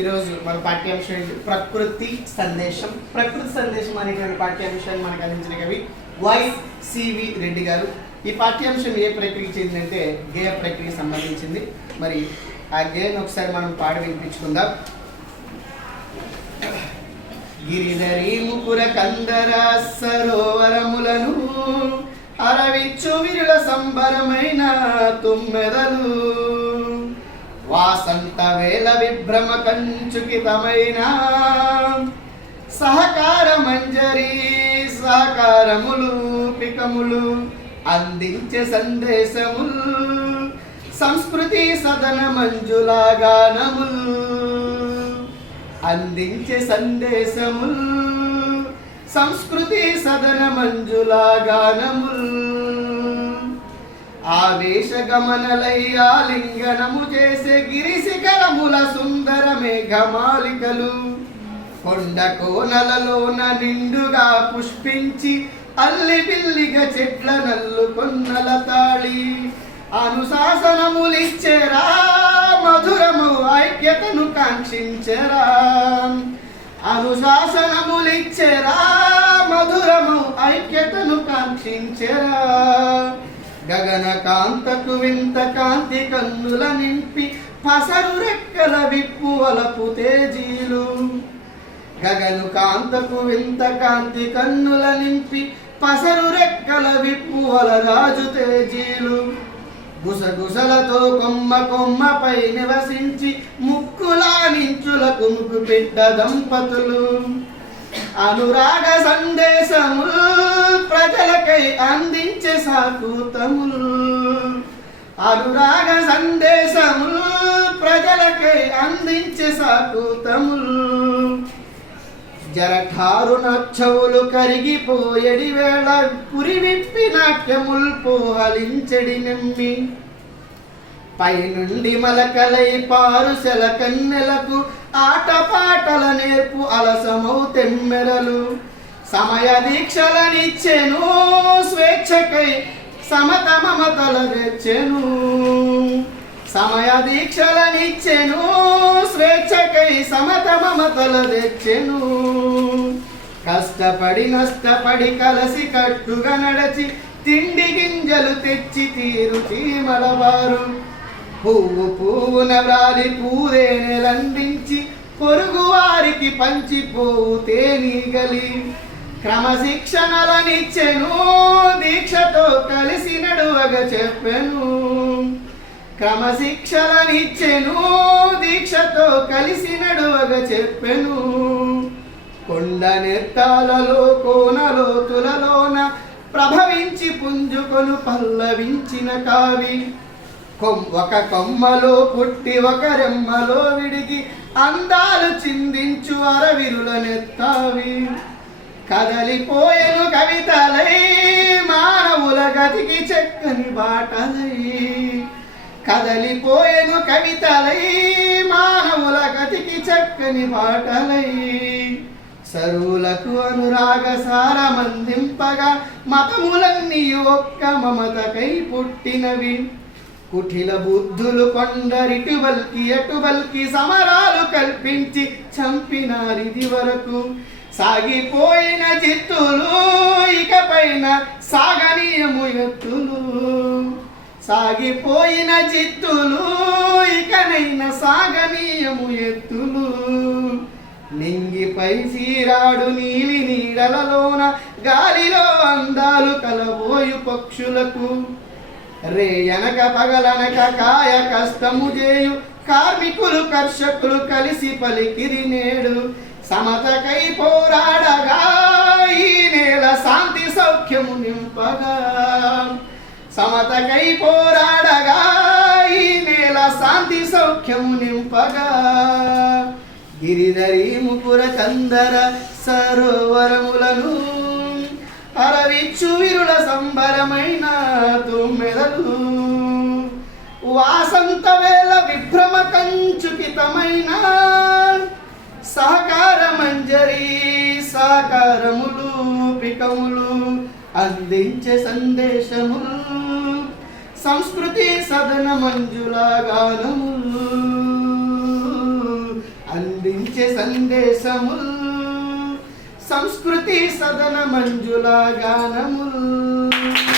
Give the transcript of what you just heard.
ఈరోజు మన పాఠ్యాంశం ఏంటి? ప్రకృతి సందేశం. ప్రకృతి సందేశం అనేటువంటి పాఠ్యాంశాన్ని మనకు అందించిన కవి వై సివి రెడ్డి గారు. ఈ పాఠ్యాంశం ఏ ప్రక్రియకి చెందిందంటే గేయ ప్రక్రియకి సంబంధించింది. మరి ఆ గేయను ఒకసారి మనం పాడి వినిపించుకుందాం. గిరిధరి ముకుర కందర సరోవరములను అరవిచ్చు విరుల సంబరమైన తుమ్మెదలు. వాసంత వేల విభ్రమ కంచుకితమైన సహకార మంజరీ సహకారములు పికములు అందించే సందేశములు సంస్కృతి సదన మంజులా గానములు అందించే సందేశములు సంస్కృతి సదన మంజులాగానములు ఆవేశ లింగనము చేసే గిరిశిఖరముల సుందర మేఘమాలికలు. కొండ కోనలలోన నిండుగా పుష్పించి అల్లి పిల్లిగా చెట్ల నల్లు కొన్నల తాళి. అనుశాసనములిచ్చెరా మధురము ఐక్యతను కాంక్షించెరా. అనుశాసనములిచ్చెరా మధురము ఐక్యతను కాంక్షించెరా. గగన కాంతకు వింత కాంతి కన్నుల నింపి పసరు రెక్కల విప్పు వలపు తేజీలు. గగను కాంతకు వింత కాంతి కన్నుల నింపి పసరు రెక్కల విప్పు రాజు తేజీలు. గుసగుసలతో కొమ్మ కొమ్మపై నివసించి ముక్కులా నించులకు ముగ్గు బిడ్డ దంపతులు. అనురాగ సందేశములు ప్రజలకై అందించే సాకూతములు అనురాగ సందేశములు ప్రజలకై అందించే సాకూతములు జరఠారు నచ్చవులు కరిగిపోయడి వేళ కురివిప్పి నాట్యముల్ పోహలించడి నమ్మి. పైనుండి మలకలై పారుసెల కన్నెలకు ఆటపాటల నేర్పు అలసమౌ తెమ్మెరలు. సమయ దీక్షలనిచ్చెను స్వేచ్ఛకై సమత మమతల తెచ్చెను సమయ దీక్షలనిచ్చెను స్వేచ్ఛకై సమత మమతల తెచ్చెను కష్టపడి నష్టపడి కలసి కట్టుగా నడచి తిండి గింజలు తెచ్చి తీరు చీమలవారు పువ్వు పువ్వున వ్రాలి పూరేనెలందించి పొరుగు వారికి పంచిపోవు తేనీగలి క్రమశిక్షణలనిచ్చెను దీక్షతో కలిసి నడువగ చెప్పెను. క్రమశిక్షలనిచ్చెను దీక్షతో కలిసి నడువగ చెప్పెను. కొండ నెత్తాలలో కోనలోతులలోన ప్రభవించి పుంజుకొను పల్లవించిన కావి. ఒక కొమ్మలో పుట్టి ఒక రెమ్మలో విడిగి అందాలు చిందించు అరవిరుల నెత్తావి. కదలిపోయేను కవితలై మానవుల గతికి చెక్కని బాటలై. కదలిపోయేను కవితలై మానవుల గతికి చక్కని బాటలై. సరువులకు అనురాగ సారమందింపగా మతములన్నీ ఒక్క మమతకై పుట్టినవి. కుటిల బుద్ధులు కొండరిటు వల్కి అటు సమరాలు కల్పించి చంపినారిది వరకు. సాగిపోయిన చిత్తులు ఇకపైన సాగనీయము ఎత్తులు. సాగిపోయిన చిత్తులు ఇకనైన సాగనీయము ఎత్తులు. నింగిపై సీరాడు నీలి నీడలలోన గాలిలో అందాలు కలబోయు పక్షులకు. రేయనక పగలనక కాయ కష్టము చేయు కార్మికులు కర్షకులు కలిసి పలికిరి నేడు. సమతకై పోరాడగా ఈ నేల శాంతి సౌఖ్యము నింపగా. సమతకై పోరాడగా ఈ నేల శాంతి సౌఖ్యము నింపగా. గిరిధరి ముకుర కందర సరోవరములను అరవిచ్చు విరుల సంబరమైన తుమ్మెదలు సాకారములు పికములు అందించే సందేశములు సంస్కృతి సదన మంజుల గానములు అందించే సందేశములు సంస్కృతి సదన మంజుల